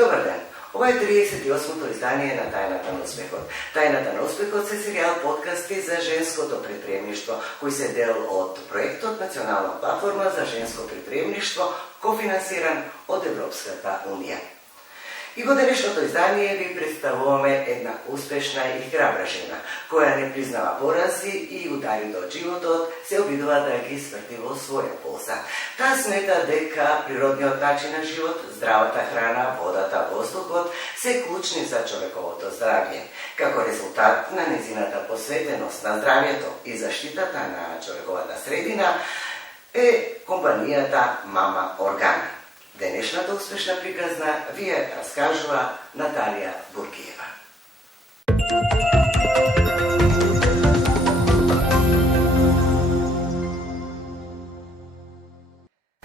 Добар ден! Ова е 38-то издание на Тајната на успехот. Тајната на успехот се серијал подкасти за женското предприемништво, кои се дел од проектот Национална платформа за женско предприемништво, кофинансиран од Европската Унија. И во денешното издание ви представуваме една успешна и храбра жена, која не признава порази и ударите од животот се обидува да ги сврти во своја полза. Таа смета дека природниот начин на живот, здравата храна, водата, воздухот се клучни за човековото здравје. Како резултат на незината посветеност на здравјето и заштитата на човековата средина е компанијата Мама Органа. Денешната успешна приказна ви ја раскажува Наталија Буркиева.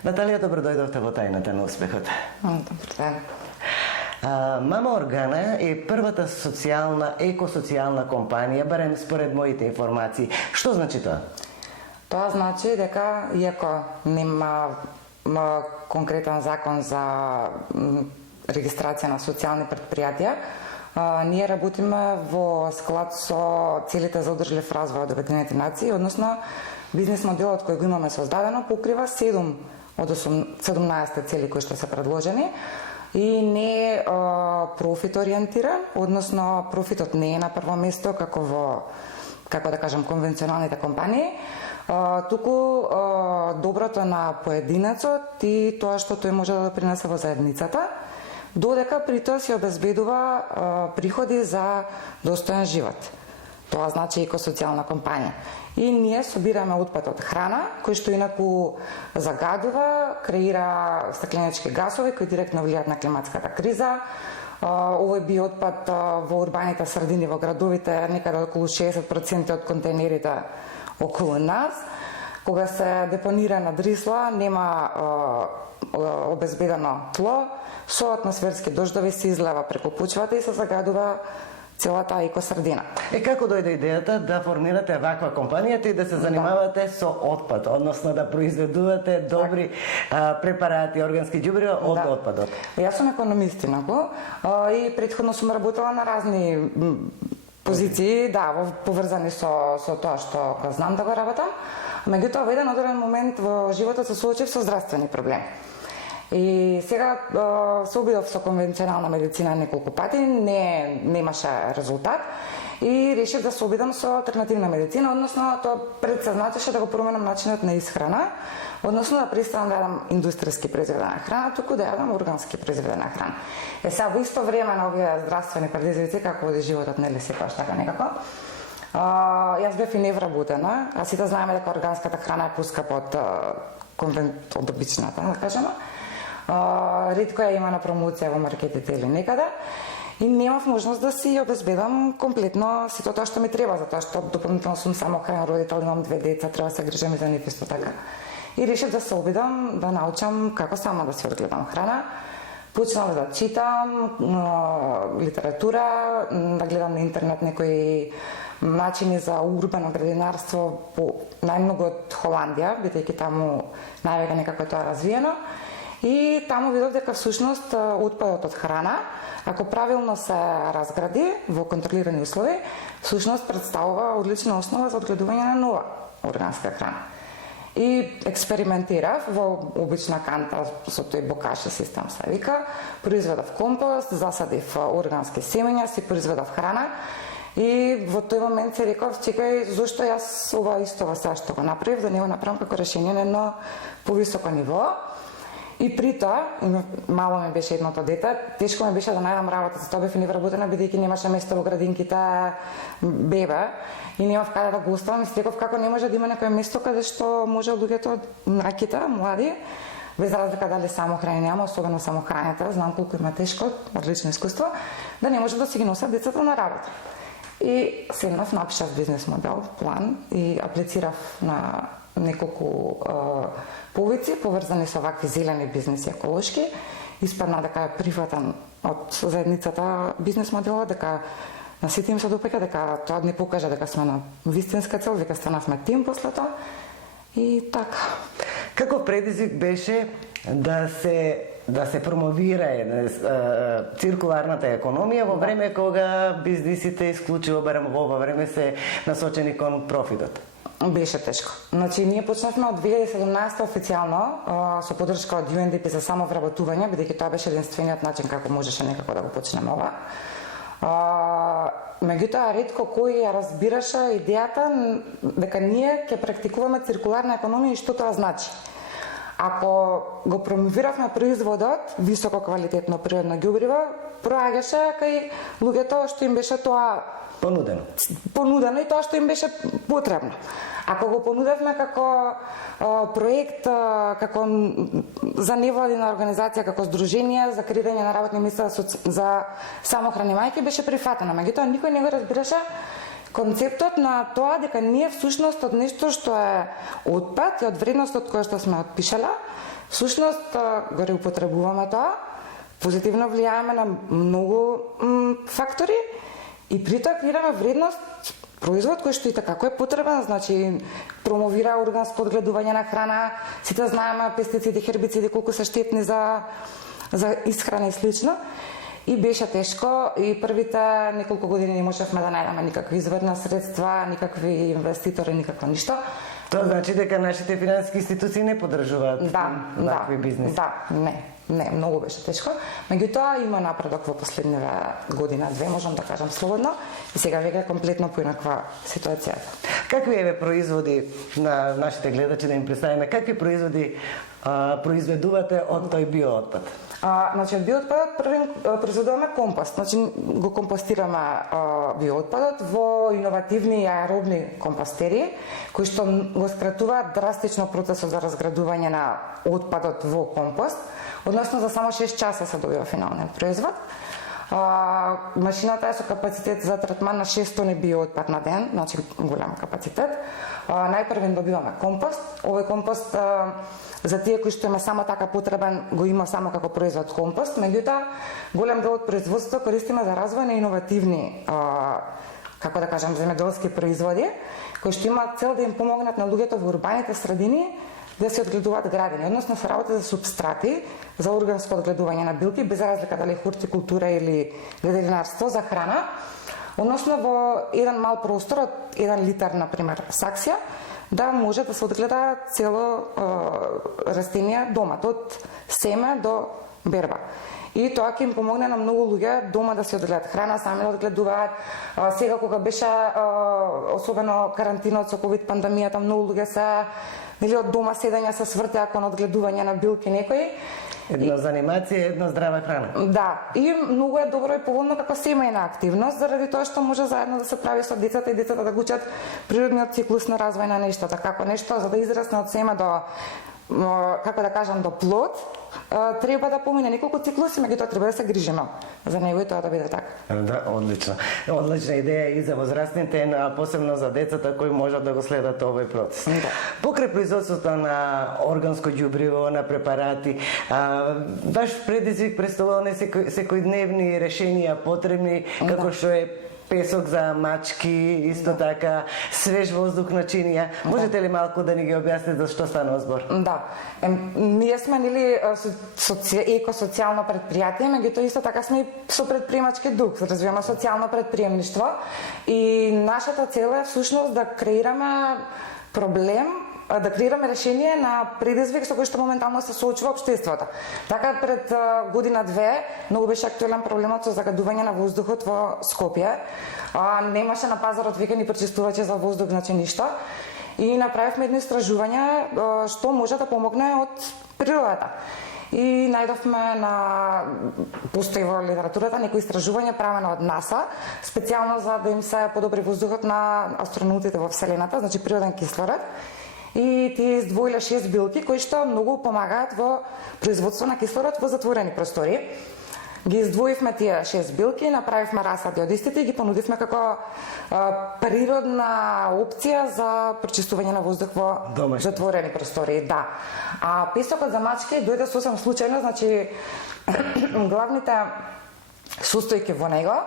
Наталија, добро дојдовте во Тајната на успехот. Добро ден. Мама Органа е првата екосоцијална компанија, барем според моите информации. Што значи тоа? Тоа значи дека, иако нема конкретен закон за регистрација на социјални предпријатија, ние работиме во склад со целите за одржлив развој од Обединетите нации, односно бизнес моделот кој го имаме создадено покрива 7 од 17 цели кои што се предложени и не е профит ориентиран, односно профитот не е на прво место како да кажем конвенционалните компании, туку доброто на поединецот и тоа што тој може да допринесе во заедницата, додека при тоа се обезбедува приходи за достоен живот. Тоа значи екосоцијална компанија. И ние собираме отпад од храна, кој што инаку загадува, креира стакленички гасови кои директно влијаат на климатската криза. Овој биотпад во урбаните средини во градовите, некаде околу 60% од контейнерите околу нас, кога се депонира на дрисла, нема обезбедено тло, со атмосферски дождови се излева преку почвата и се загадува целата екосредина. Како дојде идејата да формирате ваква компанијата и да се занимавате со отпад, односно да произведувате добри препарати, органски ѓубрива од отпадот? Јас сум економист инаку и претходно сум работела на разни позиции, поврзани со тоа што знам да го работам. Меѓутоа, во еден одреден момент во животот се соочив со здравствени проблеми. И сега се обидов со конвенционална медицина неколку пати, немаше резултат и решив да се обидам со алтернативна медицина, односно тоа пред се значеше да го променам начинот на исхрана, односно да престанам да јадам индустријски произведена храна, туку да јадам органски произведена храна. Сега во исто време на овие здравствени предизвици, како оди животот, нели секогаш така некако, јас бев и невработена, а сите знаеме дека органската храна е поскапа од обичната, да кажеме. Ретко ја има на промоција во маркетите или некаде и немав можност да си обезбедам комплетно сето тоа што ми треба, затоа што дополнително сум самохранен родител, имам 2 деца, треба да се грижам и за нив исто така. И решив да се обидам да научам како сама да си одгледам храна. Почнав да читам литература, да гледам на интернет некои начини за урбано градинарство, најмногу од Холандија, бидејќи таму највеќе некако е тоа развиено. И таму видов дека всушност отпадот од храна, ако правилно се разгради во контролирани услови, всушност представува одлична основа за одгледување на нова органска храна. И експериментирав во обична канта со тој бокаши систем се вика, произведав компост, засадив органски семења, си произведав храна и во тој момент се реков, чекај, зошто јас ова исто сега што го направив, да не го направам како решение на едно повисоко ниво. И при тоа, мало ми беше едното дете, тешко ми беше да најдам работа, за тоа бев и невработена, бидејќи немаше место во градинките бебе и немав каде да го оставам и си реков како не може да има некој место каде што може луѓето, раќите, млади, без разлика дали самохрани нема, особено самохраните, знам колку има тешко, одлично искуство, да не може да си ги носат децата на работа. И седнав, напишав бизнес модел, план и аплицирав на неколку повици поврзани со вакви зелени бизнеси еколошки. Испадна дека е прифатен од заедницата бизнес моделот, дека на сите им се допаѓа, дека тоа не покажа дека сме на вистинска цел, дека станавме тим после тоа. И така. Како предизвик беше да се да се промовира циркуларната економија во време кога бизнисите исклучиво барем во ова време се насочени кон профитот? Беше тешко. Значи, ние почнавме од 2017 официјално со поддршка од UNDP за самовработување, бидејќи тоа беше единствениот начин како можеше некако да го почнеме ова. Меѓутоа, ретко кој ја разбираше идејата дека ние ќе практикуваме циркуларна економија и што тоа значи. Ако го промовиравме производот, високо квалитетно природно ѓубриво, проаѓаше кај луѓето што им беше тоа понудено и тоа што им беше потребно. Ако го понудевме како проект, како за невладина организација, како здружение за креирање на работни места за самохрани мајки, беше прифатено. Меѓутоа, никој не го разбираше концептот на тоа дека ние всушност од нешто што е отпад и од вредностот која што сме отпишала, всушност го реупотребуваме тоа, позитивно влијаеме на многу фактори и при тоа креираме вредност, производ кој што и така е потребен, значи промовира органско одгледување на храна, сите знаеме пестициди, хербициди колку се штетни за исхрана и слично. И беше тешко и првите неколку години не можевме да најдеме никакви изврна средства, никакви инвеститори, никакво ништо. Тоа значи дека нашите финансиски институции не поддржуваат вакви бизнеси? Да, не, многу беше тешко. Меѓутоа има напредок во последниве година-две, можам да кажам слободно, и сега веќе е комплетно поинаква ситуацијата. Какви еве производи на нашите гледачи да им представиме, какви производи произведувате од тој биоотпад? Значи, од биоотпадот произведуваме компост. Значи, го компостираме биоотпадот во иновативни и аеробни компостери, кои што го скратуваат драстично процесот за разградување на отпадот во компост. Односно, за само 6 часа се добива финалниот производ. Машината е со капацитет за третман на 6 тони биоотпад на ден, значи голем капацитет. Најпрвен добиваме компост. Овој компост за тие кои што има само така потребен, го има само како производ компост, меѓутоа голем дел од производството користиме за развој на иновативни како да кажам земјоделски производи, кои што имаат цел да им помогнат на луѓето во урбаните средини да се одгледуваат градини, односно се работи за супстрати за органско одгледување на билки, без разлика дали хортикултура или ветеринарство за храна, односно во еден мал простор од 1 литар, например, саксија, да може да се одгледа цело растение дома, од семе до берба. И тоа ќе им помогне на многу луѓе дома да се одгледат храна, сами да одгледуваат. Сега кога беше особено карантинот со ковид пандемијата, многу луѓе се од дома седење се свртеа кон одгледување на билки некои. Една занимација, една здрава храна. Да, и многу е добро и поволно како семејна активност, заради тоа што може заедно да се прави со децата и децата да го учат природниот циклус на развој на нештата, како нешто за да израсне од семе до како да кажам до плод, треба да помине неколку циклуси, меѓутоа треба да се грижиме за него и тоа да биде така. Да, одлично. Одлична идеја и за возрастните, а посебно за децата кои можат да го следат овој процес. Да. Покрај производството на органско ѓубриво, на препарати, ваш предизвик представува секојдневни решенија потребни, како што е песок за мачки, исто така, свеж воздух на чинија. Можете ли малку да ни ги објасните за што станува збор? Да. Ние сме екосоцијално предпријатие, меѓутоа исто така сме и со предприемачки дух, развиваме социјално предприемништво и нашата цел е всушност да креираме проблем, да креираме решение на предизвик со кој што моментално се соочува општеството. Така пред година-две многу беше актуелен проблемот со загадување на воздухот во Скопје. Немаше на пазарот веќе ни пречистувачи за воздух, значи ништо. И направивме едно истражување што може да помогне од природата. И најдовме постои во литературата некои истражувања правено од НАСА, специјално за да им се подобри воздухот на астронаутите во Вселената, значи природен кислород. И тие издвоиле 6 билки кои што многу помагаат во производство на кислород во затворени простори. Ги издвоивме тие 6 билки, направивме расади од истите и ги понудивме како природна опција за пречистување на воздух во затворени простори. Да. А песокот за мачки дојде сосем случајно, значи главните состојки во него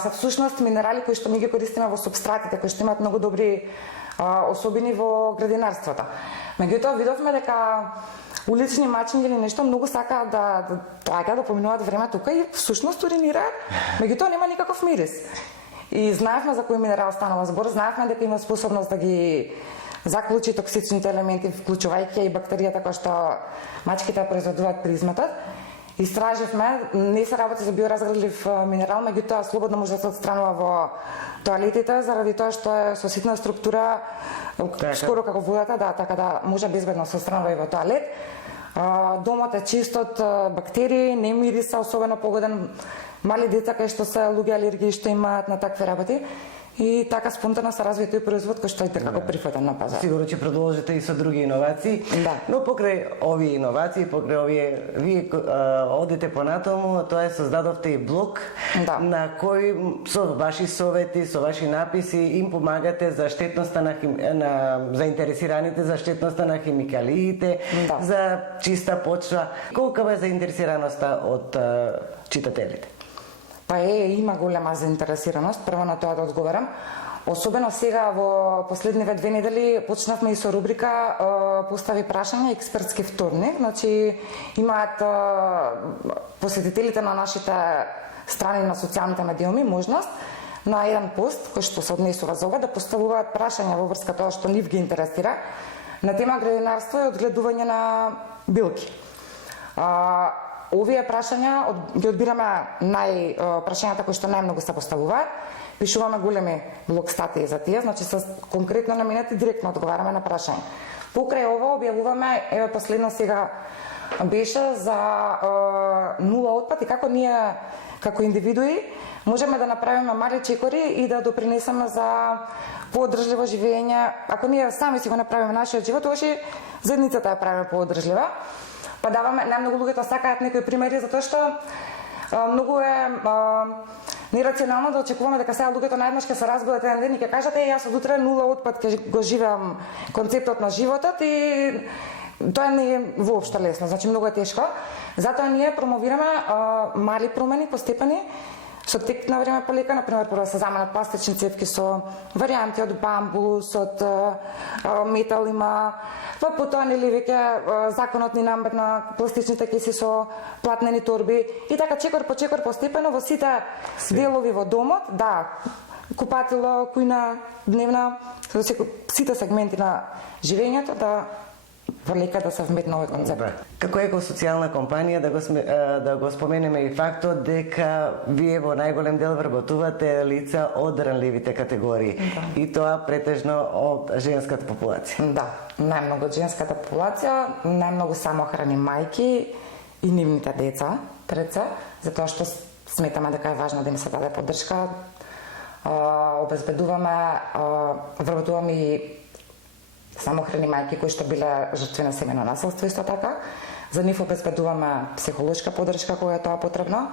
се всушност минерали кои што ми ги користиме во супстратите, кои што имаат многу добри особини во градинарството. Меѓутоа видовме дека улични мачења или нешто, многу сакаат да доаѓаат да поминуваат време тука и всушност уринираат, меѓутоа нема никаков мирис. И знаевме за кој минерал станува збор, знаевме дека има способност да ги заклучи токсичните елементи, вклучувајќи и бактеријата која што мачките произведуваат при изметот. Истраживме, не се работи за биоразградлив минерал, меѓутоа слободно може да се отстранува во тоалетите заради тоа што е со ситна структура, скоро како водата, да, така да може безбедно се отстранува и во тоалет. Домот е чист од бактерии, не мириса, особено погоден мали деца кај што се луѓе алергии што имаат на такви работи. И така спонтано се разви тој производ кој што е како прифатен на пазар. Сигурно ќе продолжите и со други иновации. Да. Но покрај овие иновации, покрај овие вие одите понатаму, тоа е создадовте и блог на кој со ваши совети, со ваши написи им помагате за штетноста на заинтересираните за штетноста на химикалиите, за чиста почва. Колкава е заинтересираноста од читателите? Па има голема заинтересираност, прво на тоа да одговорам. Особено сега во последниве 2 недели почнавме и со рубрика Постави прашања, експертски вторник. Значи имаат посетителите на нашите страни на социјалните медиуми можност на еден пост кој што се однесува за ова да поставуваат прашања во врска тоа што нив ги интересира на тема градинарство и одгледување на билки. Овие прашања ги одбираме прашањата кои што најмногу се поставуваат, пишуваме големи блог статии за тие, значи се конкретно наменети директно одговараме на прашања. Покрај ова објавуваме, еве последно сега беше за нула отпад и како ние како индивидуи можеме да направиме мали чекори и да допринесеме за поодржливо живење. Ако ние сами си го направиме нашиот живот, тогаш и заедницата ја правиме поодржлива. Па даваме, најмногу луѓето сакаат некои примери, затоа што многу е нерационално да очекуваме дека сега луѓето наеднаш ќе се разбудат еден ден и ќе кажат јас од утре нула отпад ќе го живеам концептот на животот и тоа не е воопшто лесно, значи многу е тешко. Затоа ние промовираме мали промени постепени со тек на време полека, например, прво се заменат пластични цевки со варијанти од бамбус, од метал има, па потоа нели веќе законот ни наметна пластичните кеси со платнени торби и така чекор по чекор постепено во сите делови во домот, да, купатило, кујна, дневна, со сите сегменти на живењето да полека да се вметне овој концепт. Како екосоцијална компанија да го споменеме и фактот дека вие во најголем дел вработувате лица од ранливите категории и тоа претежно од женската популација. Да, најмногу од женската популација, најмногу самохрани мајки и нивните деца, пред се, затоа што сметаме дека е важно да им се даде поддршка. Обезбедуваме, вработуваме и самохрани мајки кои што биле жртви на семејно насилство исто така. За нив обезбедуваме психолошка поддршка кога е тоа потребно.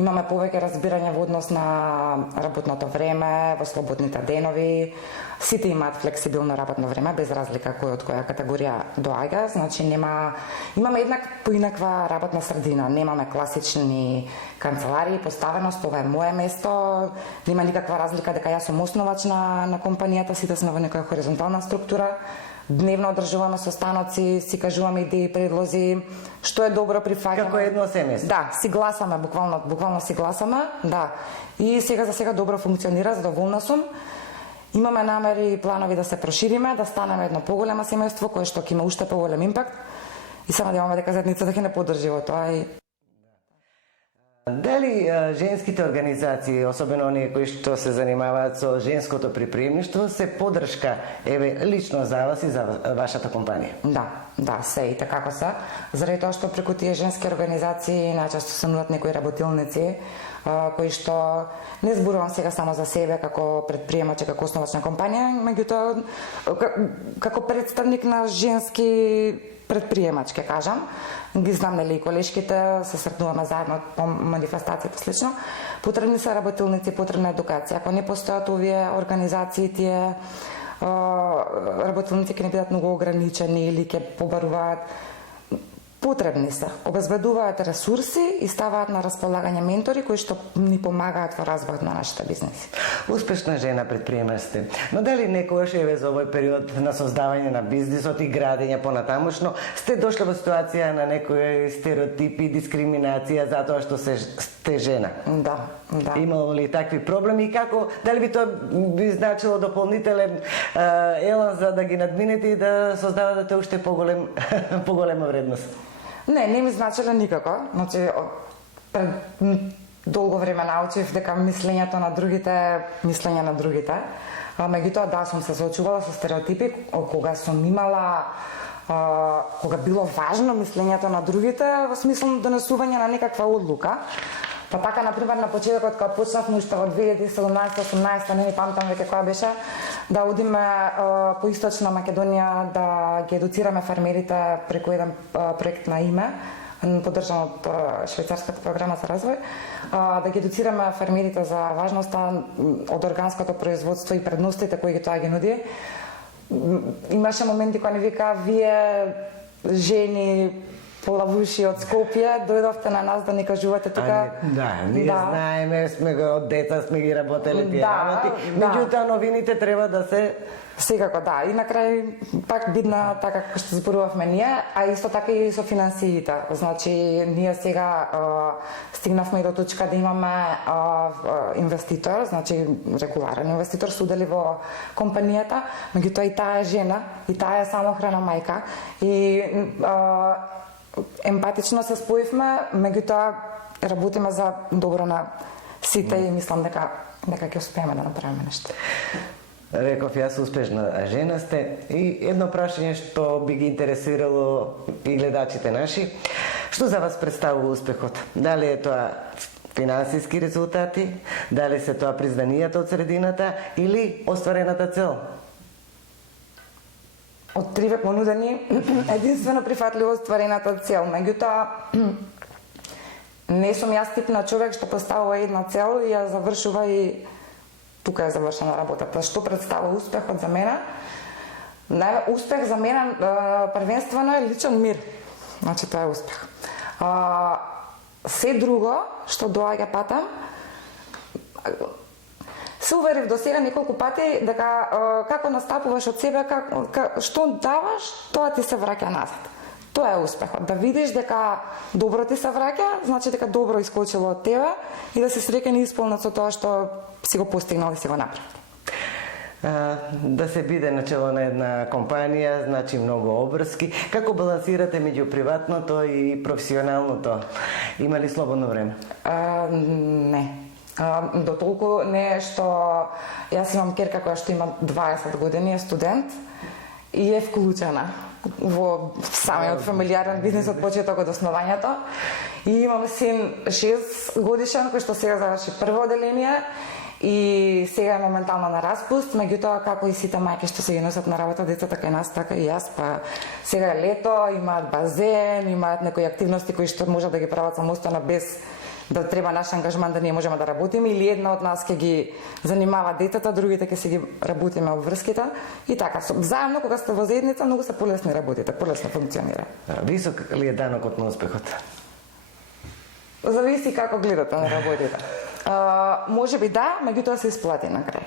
Имаме повеќе разбирање во однос на работното време, во слободните денови. Сите имаат флексибилно работно време, без разлика кој од која категорија доаѓа. Значи имаме поинаква работна средина. Немаме класични канцеларии, поставеност, ова е мое место. Нема никаква разлика дека јас сум основач на компанијата, сите сме во некоја хоризонтална структура. Дневно одржуваме состаноци, си кажуваме идеи, предлози, што е добро прифаќаме. Како едно семејство. Да, си гласаме, буквално си гласаме, да. И сега за сега добро функционира, задоволна сум. Имаме намери и планови да се прошириме, да станеме едно поголемо семејство кое што ќе има уште поголем импакт и се надеваме дека заедницата ќе не поддржи во тоа и Дали женските организации, особено оние кои што се занимаваат со женското припремништво, се поддршка лично за вас и за вашата компанија? Да, се и така се. Заради тоа што преку тие женски организации најчесто се нудат некои работилници кои што не зборувам сега само за себе како предприемач и како основач на компанија, меѓутоа како представник на женски предприемач, ке кажам. Ги знам, нели, и колешките, се сретнуваме заедно по манифестацијата слично. Потребни се работилници, потребна едукација. Ако не постојат овие организации, тие работилници ќе не бидат многу ограничени или ќе побаруваат. потребни се, обезбедуваат ресурси и ставаат на располагање ментори кои што ни помагаат во развојот на нашите бизнеси. Успешна жена предприемач сте, но дали некогаш еве за овој период на создавање на бизнисот и градење понатамошно сте дошли во ситуација на некои стереотипи, дискриминација затоа што сте жена? Да. Имало ли такви проблеми и како, дали би тоа би значило дополнителен елан за да ги надминете и да создавате уште поголема вредност? Не ми значило никако. Значи, пред долго време научив дека мислење на другите. Меѓутоа, да, сум се соочувала со стереотипи кога сум имала кога било важно мислењето на другите во смисло донесување на некаква одлука. Па така, например, на почетокот, кога почнавме уште во 2017-18, не ми памтам веќе која беше, да одиме по Источна Македонија да ги едуцираме фермерите преку еден проект на име, поддржан од швајцарската програма за развој, да ги едуцираме фермерите за важноста од органското производство и предностите кои ги тоа ги нуди. Имаше моменти кога ни вика, вие жени полавуши од Скопје, дојдовте на нас да ни кажувате тука. Ние знаеме, сме го од деца, сме ги работели тие работи. Меѓутоа новините треба да се секако, да. И на крај пак бидна така како што зборувавме ние, а исто така и со финансиите. Значи ние сега стигнавме до точка да имаме инвеститор, значи регуларен инвеститор се удели во компанијата, меѓутоа и таа е жена, и таа е самохрана мајка и емпатично се споивме, меѓутоа работиме за добро на сите и мислам дека ќе успееме да направиме нешто. Реков, јас успешна жена сте и едно прашање што би ги интересирало и гледачите наши. Што за вас представува успехот? Дали е тоа финансиски резултати, дали се тоа признанијата од средината или остварената цел? Од 3 век понудени единствено прифатливо остварената цел. Меѓутоа, не сум јас тип на човек што поставува една цел и ја завршува и тука е завршена работата. Што представува успехот за мене? Успех за мене првенствено е личен мир. Значи тоа е успех. Се друго што доаѓа патам, се уверив до сега неколку пати дека како настапуваш од себе, што даваш, тоа ти се враќа назад. Тоа е успехот. Да видиш дека добро ти се враќа, значи дека добро искочило од тебе и да се среќен и исполнет со тоа што си го постигнал и си го направил. Да се биде начело на една компанија, значи многу обврски. Како балансирате меѓу приватното и професионалното? Има ли слободно време? Не. До толку не што јас имам керка која што има 20 години, е студент и е вклучена во самиот фамилиарен бизнес од почетокот од основањето. И имам син 6 годишен кој што сега заврши прво оделение и сега е моментално на распуст, меѓутоа како и сите мајки што се ги носат на работа децата кај нас, така и јас, па сега е лето, имаат базен, имаат некои активности кои што може да ги прават самостојно без да треба наш ангажман да ние можеме да работиме, или една од нас ќе ги занимава децата, другите ќе си ги работиме обврските и така. Заедно кога сте во заедница многу се полесни работите, полесно функционира. Висок ли е данокот на успехот? Зависи како гледате на работите. Можеби да, меѓутоа се исплати на крај.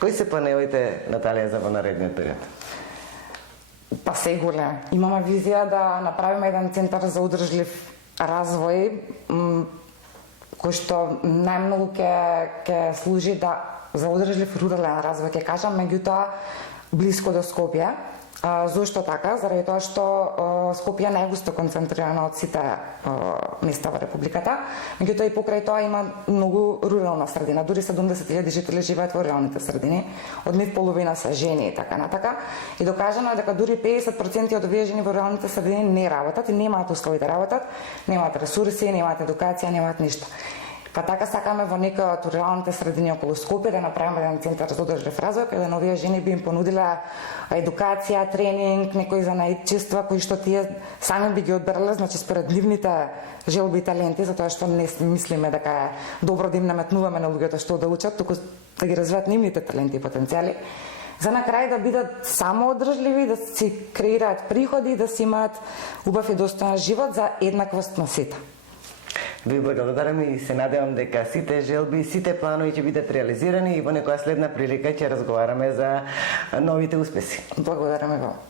Кои се плановите, Наталија, за во наредниот период? Па се голем. Имаме визија да направиме еден центар за одржлив развој, кој што најмногу ќе служи за одржлив рурален развој, ќе кажам, меѓутоа блиско до Скопје. Зошто така? Заради тоа што Скопје е најгусто концентрирана од сите места во Републиката, меѓутоа и покрај тоа има многу рурална средина, дури 70.000 жители живеат во руралните средини, од нив половина се жени и така натака. И докажано е дека дури 50% од овие жени во руралните средини не работат и немаат услови да работат, немаат ресурси, немаат едукација, немаат ништо. Па така сакаме во некои од руралните средини околу Скопје да направиме еден центар за одржлив развој, каде на овие жени би им понудила едукација, тренинг, некои занаидчества кои што тие сами би ги одбрале, значи според нивните желби и таленти, затоа што не мислиме дека е добро да им наметнуваме на луѓето што да учат, туку да ги развијат нивните таленти и потенцијали. за на крај да бидат самоодржливи, да си креираат приходи, да си имаат убав и достоен живот за еднаквост на сите. Ви благодарам и се надевам дека сите желби, сите планови ќе бидат реализирани и во некоја следна прилика ќе разговараме за новите успеси. Благодарам и вам.